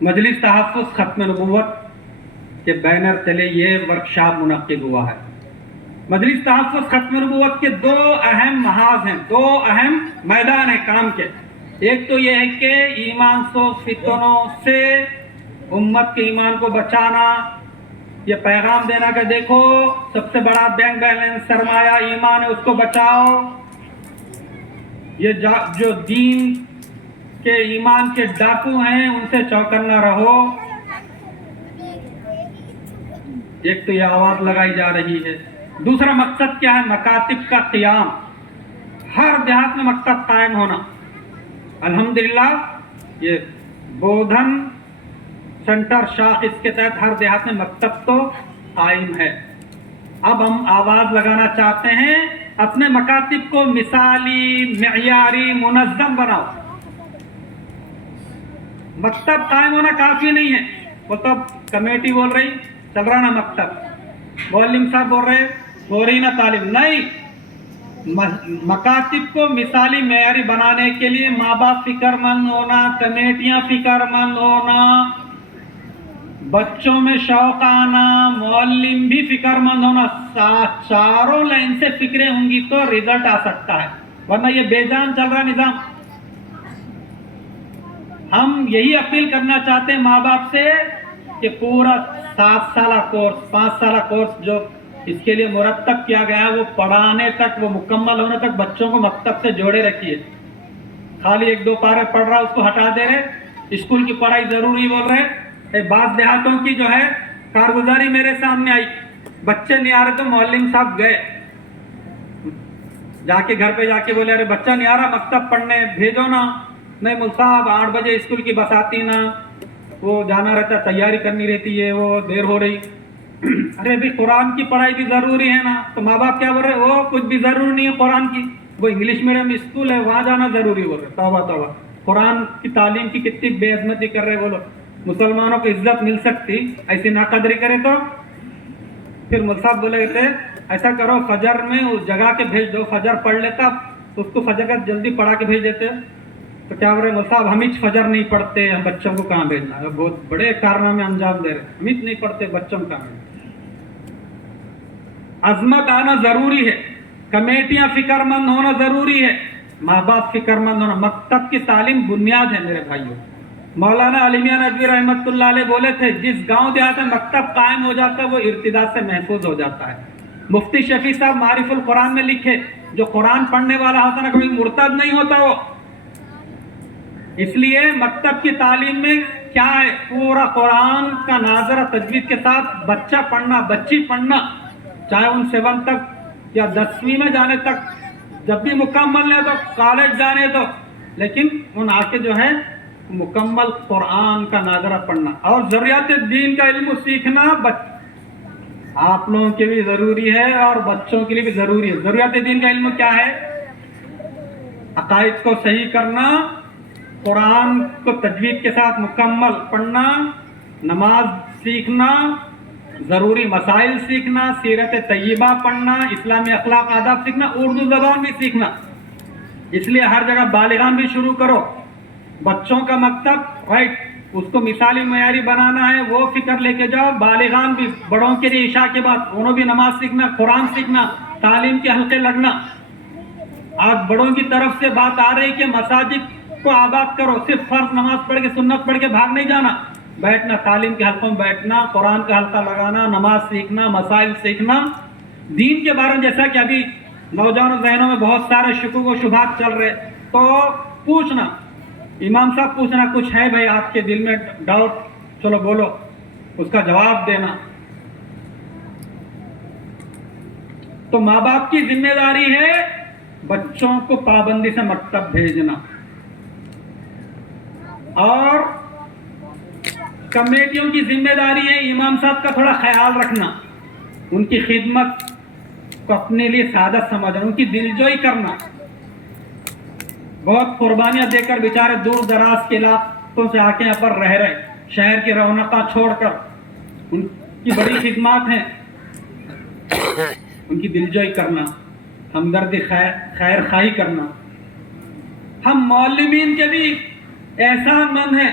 مجلس تحفظ ختم نبوت کے بینر تلے یہ ورکشاپ منعقد ہوا ہے۔ مجلس تحفظ ختم نبوت کے دو اہم محاذ ہیں، دو اہم میدان ہیں کام کے۔ ایک تو یہ ہے کہ ایمان سوز فتنوں سے امت کے ایمان کو بچانا، یہ پیغام دینا کہ دیکھو سب سے بڑا بینک بیلنس سرمایہ ایمان ہے، اس کو بچاؤ، یہ جو دین کے ایمان کے ڈاکو ہیں ان سے چوکنا رہو۔ ایک تو یہ آواز لگائی جا رہی ہے۔ دوسرا مقصد کیا ہے؟ مکاتب کا قیام، ہر دیہات میں مکتب قائم ہونا۔ الحمدللہ یہ بودھن سینٹر شاخ، اس کے تحت ہر دیہات میں مکتب تو قائم ہے۔ اب ہم آواز لگانا چاہتے ہیں اپنے مکاتب کو مثالی، معیاری، منظم بناؤ۔ مکتب قائم ہونا کافی نہیں ہے، وہ تو کمیٹی بول رہی چل رہا نا مکتب، معلم صاحب بول رہے ہو رہی نا تعلیم، نہیں۔ مکاتب کو مثالی معیاری بنانے کے لیے ماں باپ فکر مند ہونا، کمیٹیاں فکر مند ہونا، بچوں میں شوق آنا، معلم بھی فکر مند ہونا، چاروں لائن سے فکریں ہوں گی تو رزلٹ آ سکتا ہے، ورنہ یہ بے جان چل رہا نظام۔ ہم یہی اپیل کرنا چاہتے ہیں ماں باپ سے کہ پورا 7 سالہ کورس، 5 سالہ کورس جو اس کے لیے مرتب کیا گیا ہے وہ پڑھانے تک، وہ مکمل ہونے تک بچوں کو مکتب سے جوڑے رکھیے۔ خالی 1-2 پارے پڑھ رہا اس کو ہٹا دے رہے، اسکول کی پڑھائی ضروری بول رہے۔ بعض دیہاتوں کی جو ہے کارگزاری میرے سامنے آئی، بچے نہیں آ رہے تو معلم صاحب گئے جا کے گھر پہ جا کے بولے ارے بچہ نہیں آ رہا مکتب پڑھنے، بھیجو نا۔ نہیں مول صاحب 8 بجے اسکول کی بس آتی نا، وہ جانا رہتا، تیاری کرنی رہتی ہے، وہ دیر ہو رہی۔ ارے بھی قرآن کی پڑھائی بھی ضروری ہے نا، تو ماں باپ کیا بول رہے وہ کچھ بھی ضروری نہیں ہے قرآن کی، وہ انگلش میڈیم اسکول ہے وہاں جانا ضروری بول رہے۔ توبہ توبہ، قرآن کی تعلیم کی کتنی بے عظمتی کر رہے بولو۔ مسلمانوں کو عزت مل سکتی ایسی ناقدری کرے تو؟ پھر مول صاحب بولے تھے ایسا کرو فجر میں اس جگہ کے بھیج دو، فجر پڑھ لیتا تو اس کو فجر کا جلدی پڑھا کے بھیج دیتے۔ تو کیا بول رہے مول صاحب ہم ہی فجر نہیں پڑھتے، ہم بچوں کو کہاں بھیجنا ہے، بہت بڑے کارنامے انجام دے رہے، ہم ہی نہیں پڑھتے بچوں کو کہاں بھیجنا۔ عظمت آنا ضروری ہے، کمیٹیاں فکر مند ہونا ضروری ہے، ماں باپ فکر مند ہونا۔ مکتب کی تعلیم بنیاد ہے میرے بھائیوں۔ مولانا علی میاں ندوی رحمۃ اللہ علیہ بولے تھے جس گاؤں دیہات میں مکتب قائم ہو جاتا ہے وہ ارتداد سے محفوظ ہو جاتا ہے۔ مفتی شفیع صاحب معارف القرآن میں لکھے جو قرآن پڑھنے والا ہوتا نا کبھی مرتد نہیں ہوتا وہ۔ اس لیے مکتب کی تعلیم میں کیا ہے؟ پورا قرآن کا ناظرہ تجوید کے ساتھ بچہ پڑھنا، بچی پڑھنا، چاہے ان 7 تک یا 10ویں میں جانے تک، جب بھی مکمل ہے تو کالج جانے تو، لیکن ان آ کے جو ہے مکمل قرآن کا ناظرہ پڑھنا اور ضروریات دین کا علم سیکھنا آپ لوگوں کے بھی ضروری ہے اور بچوں کے لیے بھی ضروری ہے۔ ضروریات دین کا علم کیا ہے؟ عقائد کو صحیح کرنا، قرآن کو تجوید کے ساتھ مکمل پڑھنا، نماز سیکھنا، ضروری مسائل سیکھنا، سیرت طیبہ پڑھنا، اسلامی اخلاق آداب سیکھنا، اردو زبان بھی سیکھنا۔ اس لیے ہر جگہ بالغان بھی شروع کرو۔ بچوں کا مکتب رائٹ، اس کو مثالی معیاری بنانا ہے، وہ فکر لے کے جاؤ۔ بالغان بھی، بڑوں کے لیے عشاء کے بعد انہوں بھی نماز سیکھنا، قرآن سیکھنا، تعلیم کے حلقے لگنا۔ آج بڑوں کی طرف سے بات آ رہی کہ مساجد کو آباد کرو، صرف فرض نماز پڑھ کے سنت پڑھ کے بھاگ نہیں جانا، بیٹھنا، تعلیم کے حلقوں میں بیٹھنا، قرآن کا حلقہ لگانا، نماز سیکھنا، مسائل سیکھنا، دین کے بارے میں۔ جیسا کہ ابھی نوجوان ذہنوں میں بہت سارے شکوک و شبہات چل رہے، تو پوچھنا، امام صاحب پوچھنا کچھ ہے بھائی آپ کے دل میں ڈاؤٹ، چلو بولو، اس کا جواب دینا۔ تو ماں باپ کی ذمہ داری ہے بچوں کو پابندی سے مکتب بھیجنا، اور کمیٹیوں کی ذمہ داری ہے امام صاحب کا تھوڑا خیال رکھنا، ان کی خدمت کو اپنے لیے سعادت سمجھنا، ان کی دلجوئی کرنا۔ بہت قربانیاں دے کر بیچارے دور دراز کے علاقوں سے آ کے یہاں پر رہ رہے، شہر کی رونقاں چھوڑ کر، ان کی بڑی خدمات ہیں، ان کی دلجوئی کرنا، ہمدردی، خیر خواہی کرنا۔ ہم معلمین کے بھی احسان مند ہیں،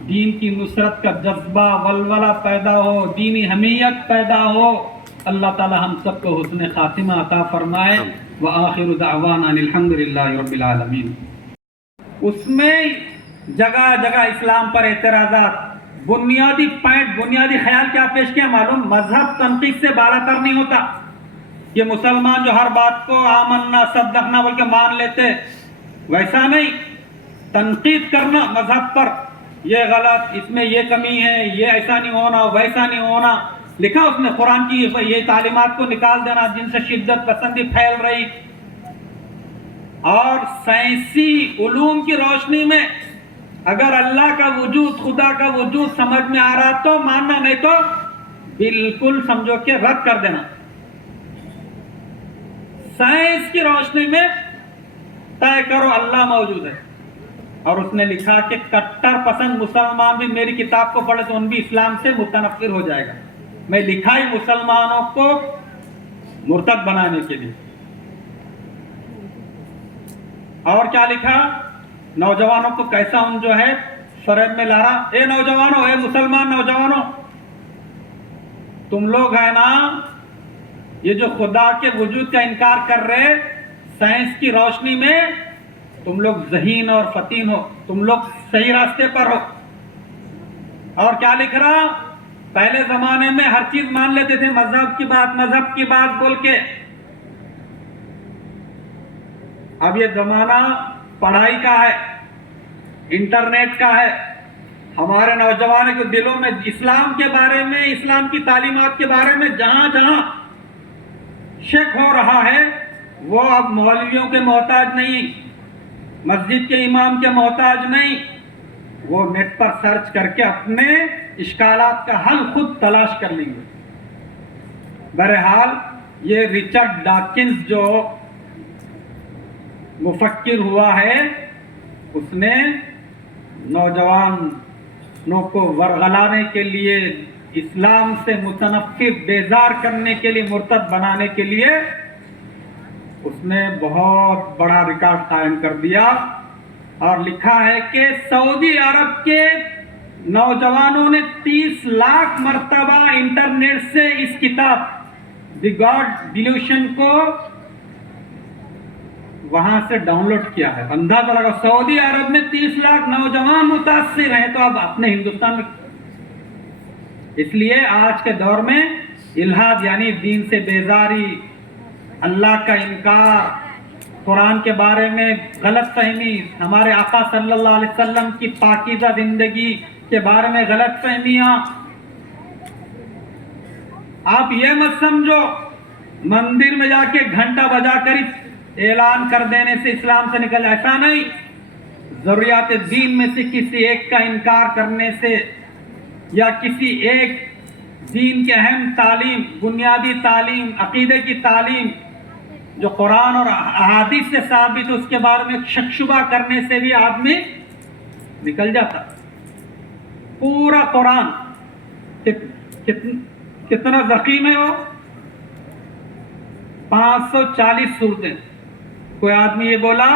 دین کی نصرت کا جذبہ ولولہ پیدا ہو، دینی حمیت پیدا ہو. اللہ تعالی ہم سب کو حسن خاتمہ عطا فرمائے. وآخر دعوانا الحمد للہ رب العالمین. اس میں جگہ جگہ اسلام پر اعتراضات، بنیادی پوائنٹ، بنیادی خیال کیا پیش کیا معلوم؟ مذہب تنقید سے بالا تر نہیں ہوتا. یہ مسلمان جو ہر بات کو آمنا صدقنا بول کے مان لیتے، ویسا نہیں. تنقید کرنا مذہب پر، یہ غلط، اس میں یہ کمی ہے، یہ ایسا نہیں ہونا، ویسا نہیں ہونا. لکھا اس نے قرآن کی یہ تعلیمات کو نکال دینا جن سے شدت پسندی پھیل رہی. اور سائنسی علوم کی روشنی میں اگر اللہ کا وجود، خدا کا وجود سمجھ میں آ رہا تو ماننا، نہیں تو بالکل سمجھو کہ رد کر دینا. سائنس کی روشنی میں طے کرو اللہ موجود ہے. اور اس نے لکھا کہ کٹر پسند مسلمان بھی میری کتاب کو پڑھے تو ان بھی اسلام سے متنفر ہو جائے گا. میں لکھا ہی مسلمانوں کو مرتد بنانے کے لیے. اور کیا لکھا؟ نوجوانوں کو کیسا ان جو ہے فریب میں لا رہا. اے نوجوانوں، اے مسلمان نوجوانوں، تم لوگ ہے نا یہ جو خدا کے وجود کا انکار کر رہے، سائنس کی روشنی میں تم لوگ ذہین اور فتین ہو، تم لوگ صحیح راستے پر ہو. اور کیا لکھ رہا؟ پہلے زمانے میں ہر چیز مان لیتے تھے، مذہب کی بات بول کے. اب یہ زمانہ پڑھائی کا ہے، انٹرنیٹ کا ہے. ہمارے نوجوانوں کے دلوں میں اسلام کے بارے میں، اسلام کی تعلیمات کے بارے میں جہاں جہاں شک ہو رہا ہے، وہ اب مولویوں کے محتاج نہیں، مسجد کے امام کے محتاج نہیں، وہ نیٹ پر سرچ کر کے اپنے اشکالات کا حل خود تلاش کر لیں گے. بہرحال یہ رچرڈ ڈاکنز جو مفکر ہوا ہے، اس نے نوجوانوں کو ورغلانے کے لیے، اسلام سے متنفر بیزار کرنے کے لیے، مرتد بنانے کے لیے اس نے بہت بڑا ریکارڈ قائم کر دیا. اور لکھا ہے کہ سعودی عرب کے نوجوانوں نے 30 لاکھ مرتبہ انٹرنیٹ سے اس کتاب دی گاڈ ڈیلیوشن کو وہاں سے ڈاؤن لوڈ کیا ہے. اندازہ لگا سعودی عرب میں 30 لاکھ نوجوان متاثر ہیں، تو اب اپنے ہندوستان میں. اس لیے آج کے دور میں الحاد یعنی دین سے بیزاری، اللہ کا انکار، قرآن کے بارے میں غلط فہمی، ہمارے آقا صلی اللہ علیہ وسلم کی پاکیزہ زندگی کے بارے میں غلط فہمیاں. آپ یہ مت سمجھو مندر میں جا کے گھنٹہ بجا کر اعلان کر دینے سے اسلام سے نکل جائے، ایسا نہیں. ضروریات دین میں سے کسی ایک کا انکار کرنے سے، یا کسی ایک دین کے اہم تعلیم، بنیادی تعلیم، عقیدے کی تعلیم جو قرآن اور احادیث سے ثابت، اس کے بارے میں شک شبہ کرنے سے بھی آدمی نکل جاتا. پورا قرآن کتنا ضخیم ہے وہ، 540 صورتیں. کوئی آدمی یہ بولا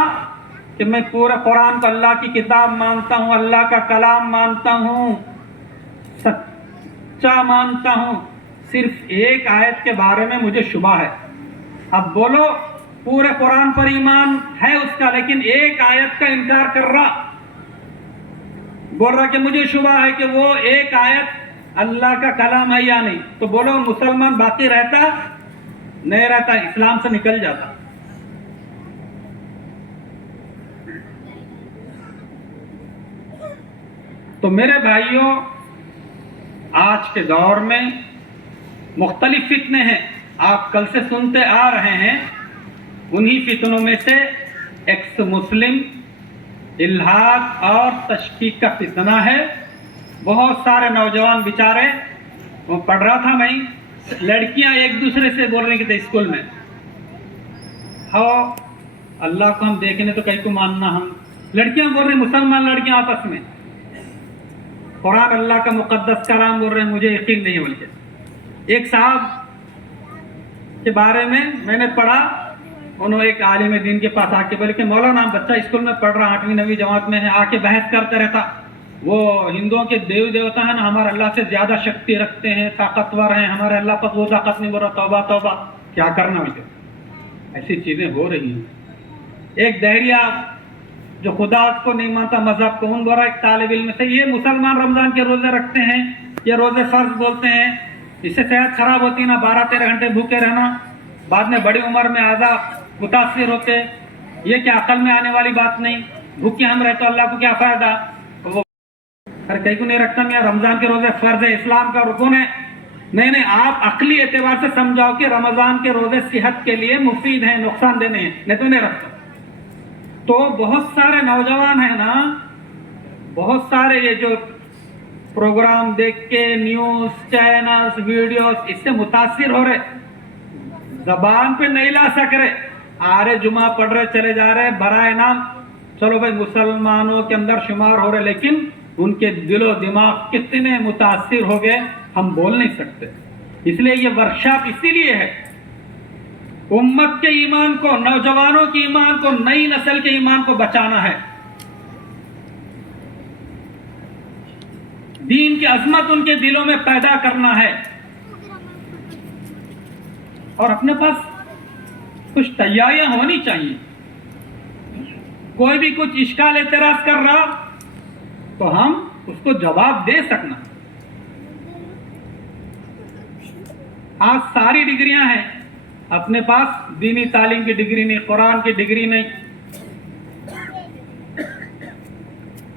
کہ میں پورا قرآن کو اللہ کی کتاب مانتا ہوں، اللہ کا کلام مانتا ہوں، سچا مانتا ہوں، صرف ایک آیت کے بارے میں مجھے شبہ ہے. اب بولو پورے قرآن پر ایمان ہے اس کا، لیکن ایک آیت کا انکار کر رہا، بول رہا کہ مجھے شبہ ہے کہ وہ ایک آیت اللہ کا کلام ہے یا نہیں. تو بولو مسلمان باقی رہتا نہیں رہتا، اسلام سے نکل جاتا. تو میرے بھائیوں، آج کے دور میں مختلف فتنے ہیں، آپ کل سے سنتے آ رہے ہیں. انہی فتنوں میں سے ایکس مسلم، الحاد اور تشکیک کا فتنہ ہے. بہت سارے نوجوان بیچارے، وہ پڑھ رہا تھا میں، لڑکیاں ایک دوسرے سے بول رہی کہ اسکول میں، ہاں اللہ کو ہم دیکھنے تو کہیں کو ماننا. ہم لڑکیاں بول رہی، مسلمان لڑکیاں آپس میں، قرآن اللہ کا مقدس کلام بول رہے ہیں، مجھے یقین نہیں. بول کے ایک صاحب کے بارے میں نے پڑھا، انہوں ایک عالم دین کے پاس آ کے بولے کہ مولانا بچہ اسکول میں پڑھ رہا، 8ویں 9ویں جماعت میں ہے، آ کے بحث کرتا رہتا. وہ ہندوؤں کے دیو دیوتا ہیں نا ہمارے اللہ سے زیادہ شکتی رکھتے ہیں، طاقتور ہیں، ہمارے اللہ پر وہ طاقت نہیں، بول رہا توبہ توبہ، کیا کرنا اسے؟ ایسی چیزیں ہو رہی ہیں۔ ایک دہریہ جو خدا کو نہیں مانتا، مذہب کو، ان بورا ایک طالب علم سے، یہ مسلمان رمضان کے روزے رکھتے ہیں، یہ روزے فرض بولتے ہیں، اس سے صحت خراب ہوتی نا، 12-13 گھنٹے بھوکے رہنا، بعد میں بڑی عمر میں اعضاء متاثر ہوتے، یہ کیا عقل میں آنے والی بات نہیں؟ بھوکے ہم رہے تو اللہ کو کیا فائدہ؟ وہ کہیں کو نہیں رکھتا میاں رمضان کے روزے فرض ہے، اسلام کا رکن ہے، نہیں، آپ عقلی اعتبار سے سمجھاؤ کہ رمضان کے روزے صحت کے لیے مفید ہیں، نقصان دینے ہیں، نہیں تو نہیں رکھتا۔ تو بہت سارے نوجوان ہیں نا، بہت سارے یہ جو پروگرام دیکھ کے نیوز چینلز ویڈیوز اس سے متاثر ہو رہے، زبان پہ نہیں لا سک رہے، آ رہے جمعہ پڑھ رہے چلے جا رہے برائے نام، چلو بھائی مسلمانوں کے اندر شمار ہو رہے، لیکن ان کے دل و دماغ کتنے متاثر ہو گئے ہم بول نہیں سکتے۔ اس لیے یہ ورکشاپ اسی لیے ہے، امت کے ایمان کو، نوجوانوں کے ایمان کو، نئی نسل کے ایمان کو بچانا ہے، دین کی عظمت ان کے دلوں میں پیدا کرنا ہے، اور اپنے پاس کچھ تیاریاں ہونی چاہیے۔ کوئی بھی کچھ اشکال اعتراض کر رہا تو ہم اس کو جواب دے سکنا۔ آج ساری ڈگریاں ہیں، اپنے پاس دینی تعلیم کی ڈگری نہیں، قرآن کی ڈگری نہیں۔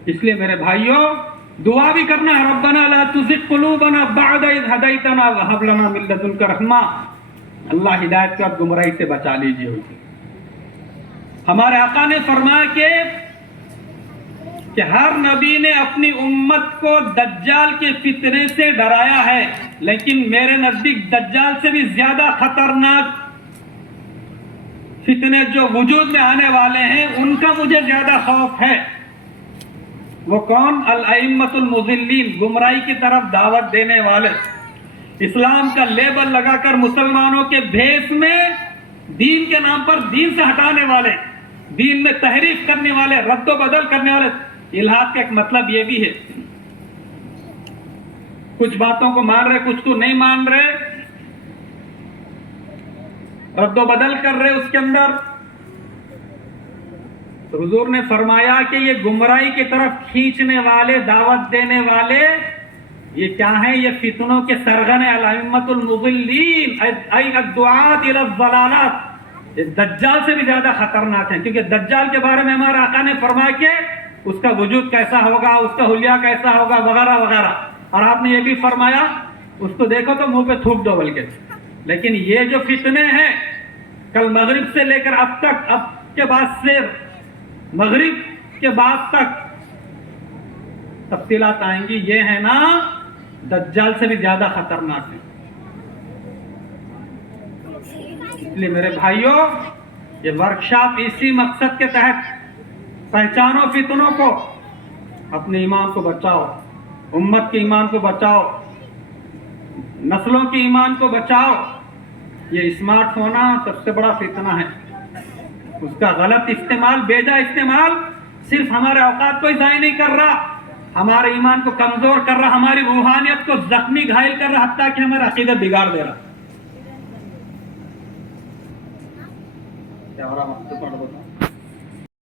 اس لیے میرے بھائیوں دعا بھی کرنا ہے، ربنا لا تزغ قلوبنا بعد اذ ہدیتنا وہب لنا من لدنک رحمہ، اللہ ہدایت کا گمراہی سے بچا لیجیے۔ ہمارے آقا نے فرمایا کہ ہر نبی نے اپنی امت کو دجال کے فتنے سے ڈرایا ہے، لیکن میرے نزدیک دجال سے بھی زیادہ خطرناک فتنے جو وجود میں آنے والے ہیں ان کا مجھے زیادہ خوف ہے۔ وہ کون؟ الائمۃ المضلین، گمراہی کی طرف دعوت دینے والے، اسلام کا لیبل لگا کر مسلمانوں کے بھیس میں دین کے نام پر دین سے ہٹانے والے، دین میں تحریف کرنے والے، رد و بدل کرنے والے۔ الہاد کا ایک مطلب یہ بھی ہے، کچھ باتوں کو مان رہے، کچھ کو نہیں مان رہے، رد و بدل کر رہے اس کے اندر۔ تو حضور نے فرمایا کہ یہ گمراہی کی طرف کھینچنے والے، دعوت دینے والے، یہ کیا ہیں؟ یہ فتنوں کے سرغن الائمۃ المضلین ای الدعاۃ الی الضلالات، یہ دجال سے بھی زیادہ خطرناک ہیں، کیونکہ دجال کے بارے میں ہمارے آقا نے فرمایا کہ اس کا وجود کیسا ہوگا، اس کا حلیہ کیسا ہوگا، وغیرہ وغیرہ، اور آپ نے یہ بھی فرمایا اس کو دیکھو تو منہ پہ تھوک دو بلکہ۔ لیکن یہ جو فتنے ہیں کل مغرب سے لے کر اب تک، اب کے بعد سے مغرب کے بعد تک تفصیلات آئیں گی، یہ ہے نا دجال سے بھی زیادہ خطرناک ہے۔ اس لیے میرے بھائیوں یہ ورکشاپ اسی مقصد کے تحت، پہچانو فتنوں کو، اپنے ایمان کو بچاؤ، امت کے ایمان کو بچاؤ، نسلوں کے ایمان کو بچاؤ۔ یہ اسمارٹ فون سب سے بڑا فتنہ ہے، اس کا غلط استعمال، بیجا استعمال صرف ہمارے اوقات کو ہی ضائع نہیں کر رہا، ہمارے ایمان کو کمزور کر رہا، ہماری روحانیت کو زخمی گھائل کر رہا، حتیٰ کہ ہمارا عقیدت بگاڑ دے رہا۔